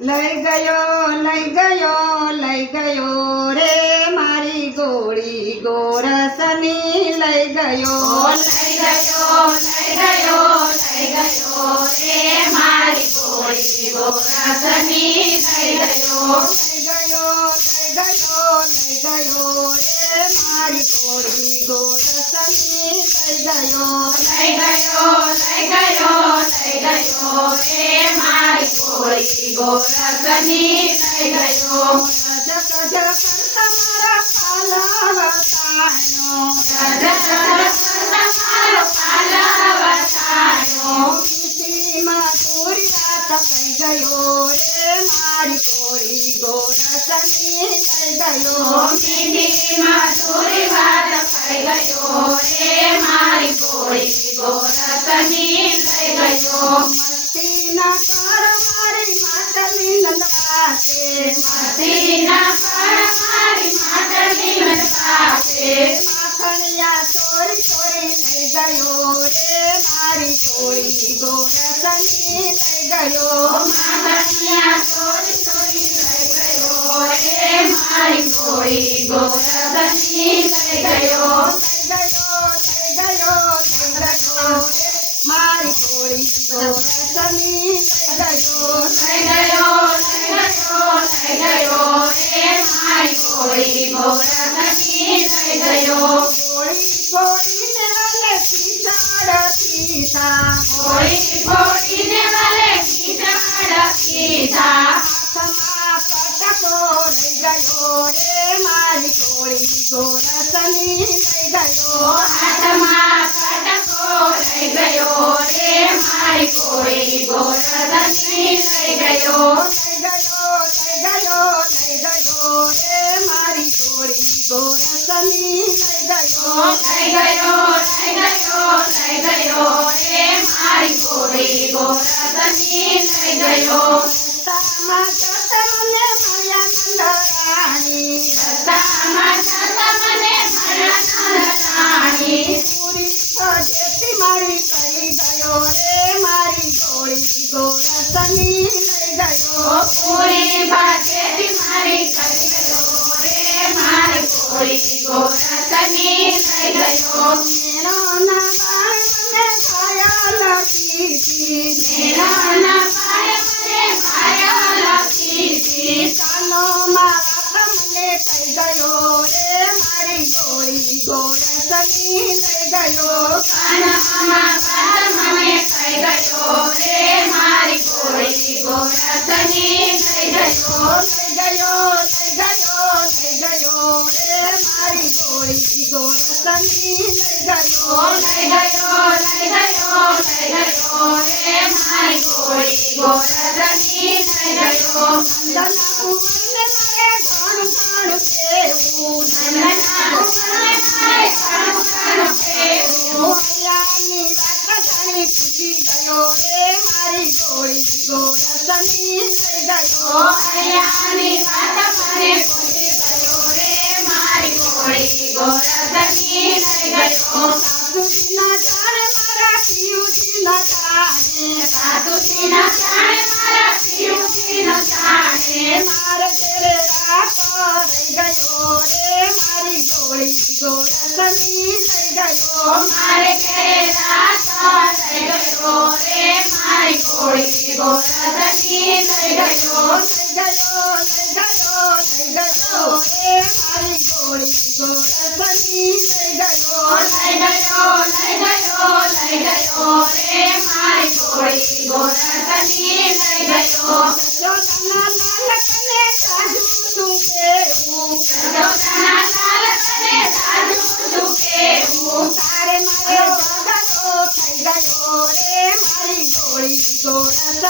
લઈ ગયો લઈ ગયો લઈ ગયો રે મારી ગોળી ગોરસની. લઈ ગયો. લઈ ગયો લઈ ગયો લઈ ગયો રે મારી ગોળી ગોરસની લઈ ગયો લઈ ગયો લઈ ગયો લઈ ગયો રે મારી ગોળી ગોરસની લઈ ગયો. લઈ ગયો લઈ ગયો લઈ ગયો. રે મારી ગોળી ગોરસની લઈ ગયો. રજ કજ કરતા મારા પાલવતાનો તમારો પાલવતાનો મીઠીમાં તુરી રાત કઈ ગયો. રે મારી ગોળી લઈ ગયો મીઠીમાં સુરી વાત થઈ ગયો રે મારી ગોળી માખણિયા ચોરી ચોરી ગોળી ગોરસની લઈ ગયો માગણિયા ચોરી ચોરી લઈ ગયો રે મારી ગોળી ગોરસની લઈ ગયો લઈ ગયો લઈ ગયો લઈ ગયો રે મારી ગોળી ગોરસની લઈ ગયો લઈ ગયો લઈ ગયો લઈ ગયો રે મારી ગોળી ગોરસની લઈ ગયો વાલે કીધા કીધા હાથમાં કટકો રહી ગયો રે મારી ગોળી ગોરસની ગયો લઈ ગયો રે મારી ગોળી ગોરસની લઈ ગયો લઈ ગયો લઈ ગયો લઈ ગયો રે મારી ગોળી ગોરસની લઈ ગયો રસ્તામાં જતા મને મળ્યા નંદરાણી રસ્તામાં જતા મને મારા નંદરાણી પૂરી સજેતી મારી કરી ગયો રે મારી ગોળી ગોરસની લઈ ગયો પૂરી ભાજેથી મારી કરી ગયો રે મારી ગોળી ગોરસની લઈ ગયો ગયો ગયો ગયો રે મારી ગોળી ગોળી ગોરસની લઈ ગયો લઈ ગયો લઈ ગયો લઈ ગયો રે મારી ગોળી ગોરસની લઈ ગયો નંદના કુંવરને મારે ઘણું ઘણું કહેવું નંદના કુંવરને મારે ઘણું ઘણું કહેવું મોહયાની વાત જાણી પૂછી ગયો રે મારી ગોળી ગોરસની લઈ ગયો હરિયાની વાત મને પૂછી ગયો રે મારી ગોળી ગોરસની લઈ ગયો સાસુજીના જાણે મારા પિયુજીના જાણે સાધુજીના જાણે મારા શિવજીનો જાણે મારે તેરે રાત રહી ગયો રે મારી ગોળી ગોરસની લઈ ગયો મારે ઘરે રાત લઈ ગયો રે મારી ગોળી ગોરસની લઈ ગયો લઈ ગયો લઈ ગયો લઈ ગયો રે મારી ગોળી ગોરસની લઈ ગયો લઈ ગયો લઈ ગયો લઈ ગયો રે મારી ગોળી ગોરસની લઈ ગયો જોતના લાલકને સાજુ તું કેવું જોતાના લાલકને સાધુ દુખેવું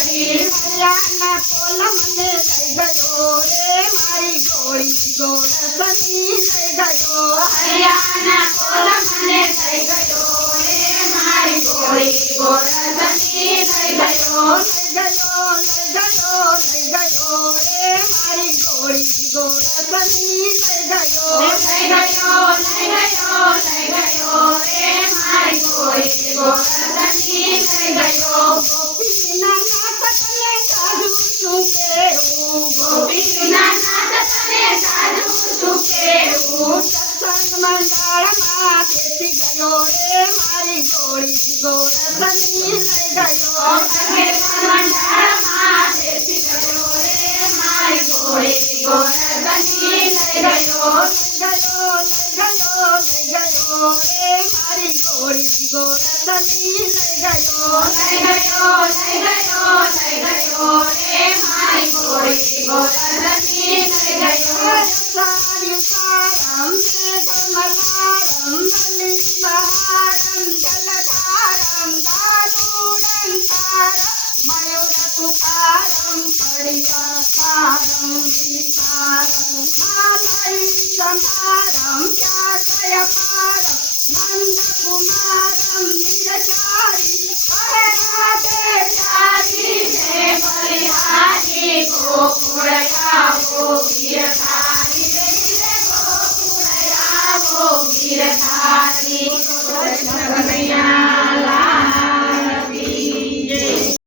હરિયાના કોલ મને લઈ ગયો રે મારી ગોળી ગોરસની લઈ ગયો હરિયાના કોલ મને થઈ ગયો રે મારી ગોળી ગોરસની થઈ ગયો ગયો ગયો ગયો રે મારી ગોળી ગોરસની લઈ ગયો લઈ ગયો લઈ ગયો લઈ ગયો રે મારી ગોળી ગોરસની થઈ રે મારી ગોળી ગોરસની લઈ ગયો અંગે મંડળમાં બેસી ગયો રે મારી ગોળી ગોરસની થઈ ગયો ગયો લઈ ગયો લઈ ગયો રે મારી ગોળી ગોરસની લઈ ગયો લઈ ગયો લઈ ગયો લઈ ગયો રે મારી ગોળી ગોરસની થઈ ગયો સારી સારમ મેઘમલારમ બલિ జలధారం దాదూడంతార మయూరపుకారం పడియాకారం విసారం మాలయం సంహారం జాతయపారం నందకుమారం నిరచారి పరరాధే ప్యారి జయ బలిహారి గోకుడయా గోపియా